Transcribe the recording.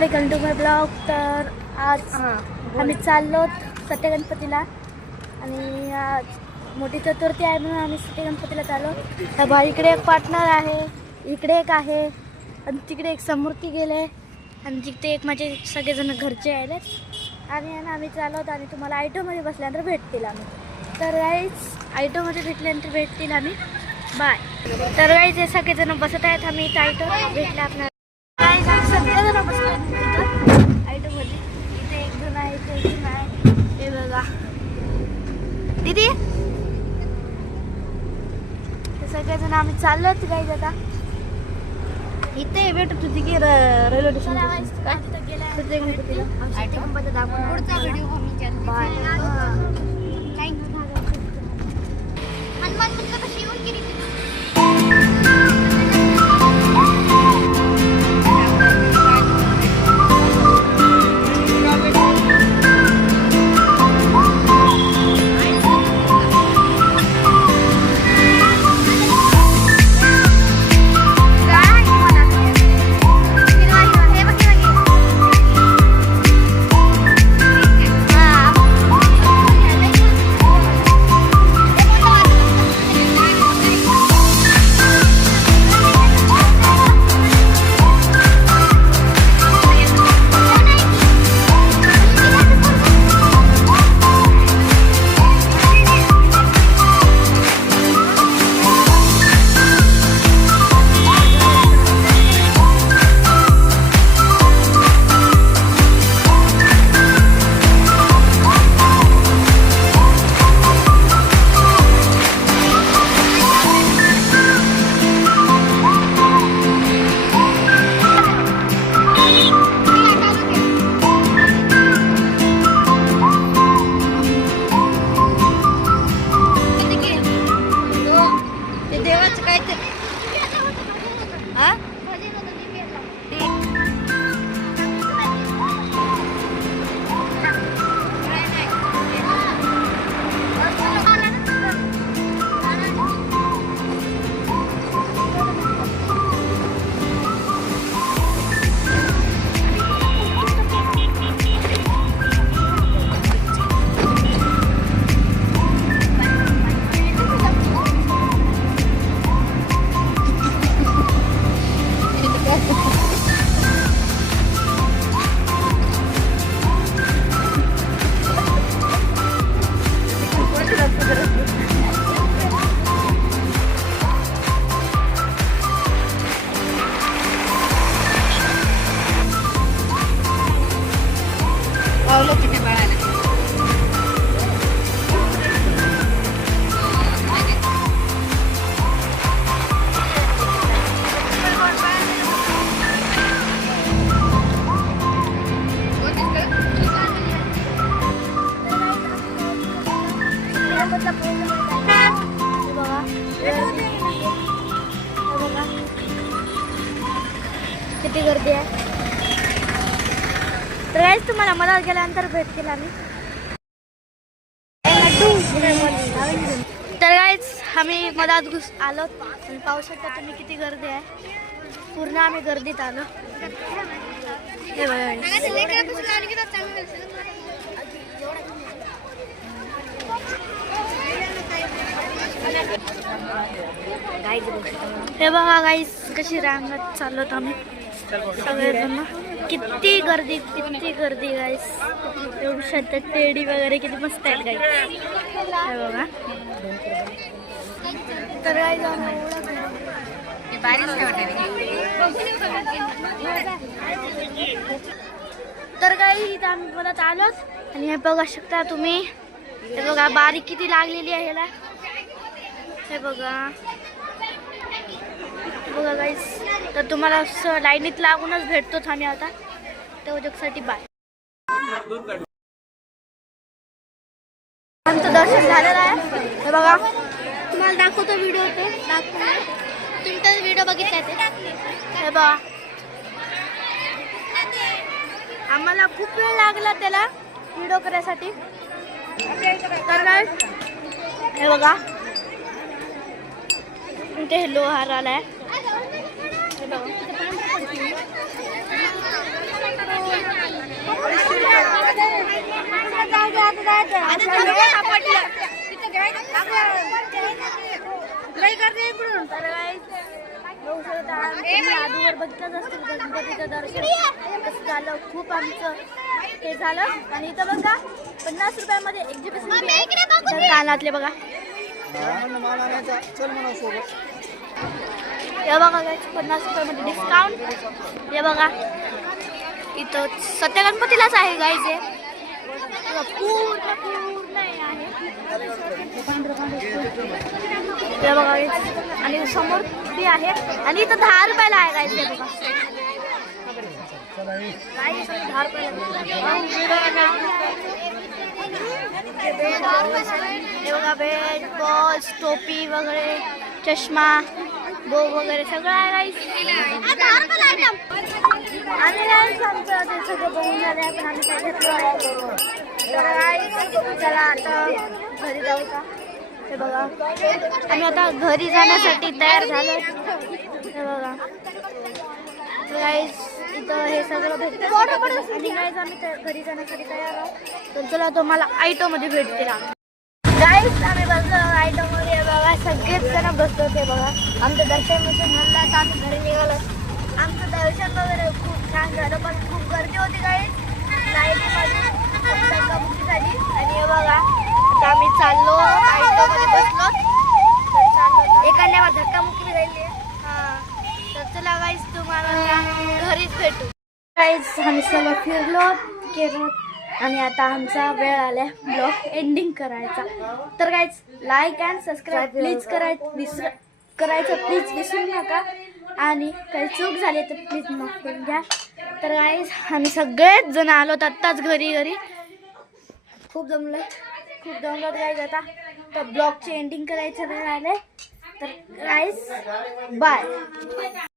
Welcome to my blog. तर आज आम्ही चाललो सत्य गणपतीला आणि आज मोठी चतुर्थी आहे म्हणून आम्ही सत्य गणपतीला चाललो. तर बा इकडे एक पार्टनर आहे, इकडे एक आहे आणि तिकडे एक समूर्ती गेले आणि तिकडे एक माझे सगळेजण घरचे आले आणि आम्ही चालवत आणि तुम्हाला ऑटोमध्ये बसल्यानंतर भेटतील आम्ही. तर गाईज ऑटोमध्ये भेटल्यानंतर भेटतील आम्ही. बाय. तर गाईज हे सगळेजण बसत आहेत. आम्ही इथं ऑटो भेटले आपल्याला. सगळेजण बसले ऑटोमध्ये. इथे एक जण आहे, इथे एक जण आहे. हे बघा दीदी, हे सगळेजण आम्ही चाललो गाईज. आता इथे भेटत होती की रेल्वे स्टेशन पुढचा व्हिडिओ हनुमान मंदिर कशी येऊन गेली. किती गर्दी आहे. तर गाईज तुम्हाला मदत गेल्यानंतर भेटतील आम्ही. तर गाईज आम्ही मधात आलो आणि पाहू शकता तुम्ही किती गर्दी आहे. पूर्ण आम्ही गर्दीत आलो. हे बघा हे बघा गाईज कशी रांगत चाललोत आम्ही सगळेजण. किती गर्दी गाईज. एवढी शेतात टेडी वगैरे किती मस्त आहेत गाईज. हे बघा. तर गाईज तर काही इथं आम्ही परत आलोच आणि हे बघा शकता तुम्ही. हे बघा बारीक किती लागलेली आहे ह्याला. हे बघा बघा गाईज. तर तुम्हाला लाईनीत लागूनच भेटतोच आम्ही आता तेवढ्यासाठी. बाय. आमचं दर्शन झालेलं आहे. हे बघा तुम्हाला दाखवतो व्हिडिओ. ते तुम्ही तर व्हिडिओ बघितला ते. हे बघा आम्हाला खूप वेळ लागला त्याला व्हिडिओ करायसाठी. तर काय हे बघा इथे लोहार आलाय. हे बघा आधीवर बघितलंच असतील गणपतीचं दर्शन कसं झालं. खूप आमचं हे झालं. आणि इथं बघा 50 रुपयामध्ये एक्झिबिशन कानातले बघा. हे बघा 50 रुपयामध्ये डिस्काउंट. हे बघा इथं सत्य गणपतीलाच आहे गाईज. हे पूर्ण पूर्ण आहे. हे बघा आणि समोर ती आहे. आणि इथं 10 रुपयाला आहे गाईज. हे बघा 10 रुपयाला. हे बघा बॅट बॉल्स टोपी वगैरे चष्मा बो वगैरे सगळं आहे गाईस. आणि गाईस आमचं ते सगळं बघून झालं आहे. पण आम्ही काय घेतलं आहे. तर गाईस चला आता घरी जाऊ का. हे बघा आम्ही आता घरी जाण्यासाठी तयार झालो. हे बघा गाईस इथं हे सगळं भेटतं. आणि गाईस आम्ही घरी जाण्यासाठी तयार आहोत. तर चला तुम्हाला ऑटोमध्ये भेटतील. गाईस आम्ही बसलो ऑटोमध्ये. बघा सगळेच जण बसलो. ते बघा आमचं दर्शन झालं तर आम्ही घरी निघालो. आमचं दर्शन वगैरे खूप छान झालं. पण खूप गर्दी होती गाईस लाईनीमध्ये धक्काबुक्कीसाठी. आणि हे बघा आता आम्ही चाललो ऑटोमध्ये बसलो. तर चाललो एखाद्या धक्काबुक्की राहिली. हां तर चला गाईस तुम्हाला घरीच भेटू. गाईस आम्ही सगळं फिरलो केलं. आणि आता आमचा वेळ आला ब्लॉग एंडिंग करायचा. तर guys like and subscribe please करायचं प्लीज विसरू नका. आणि काही चूक झाली तर प्लीज माफ करून घ्या. तर गाईज आम्ही सगळेच जण आलो आत्ताच घरी. खूप जमलं गाईज. आता तर ब्लॉगची एंडिंग करायचं वेळ आलं. तर गाईज बाय.